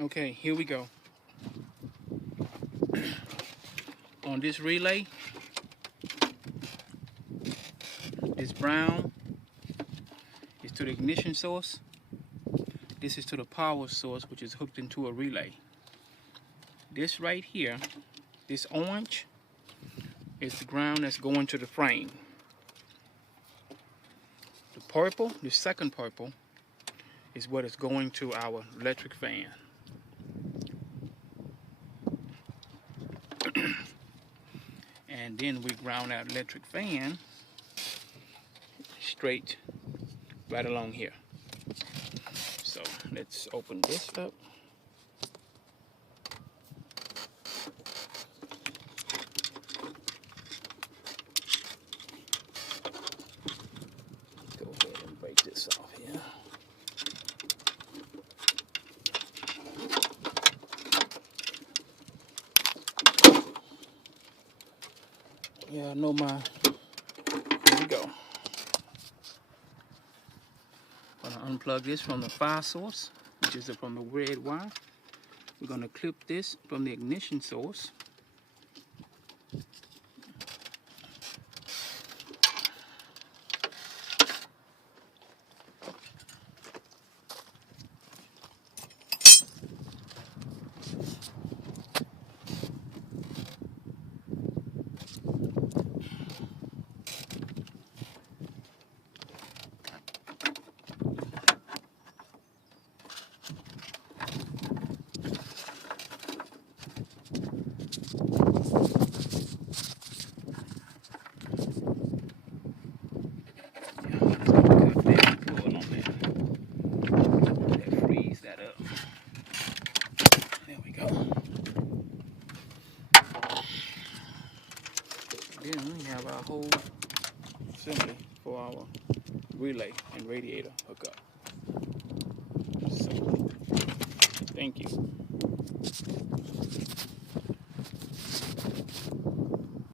Okay, here we go. On this relay, this brown is to the ignition source. This is to the power source, which is hooked into a relay. This right here, this orange, is the ground that's going to the frame. The purple, the second purple, is what is going to our electric fan. And then we ground our electric fan straight right along here. So let's open this up. Go ahead and break this off here. Yeah, I know my, here we go. I'm gonna unplug this from the fire source, which is from the red wire. We're gonna clip this from the ignition source. Then we have our whole assembly for our relay and radiator hookup. So, thank you.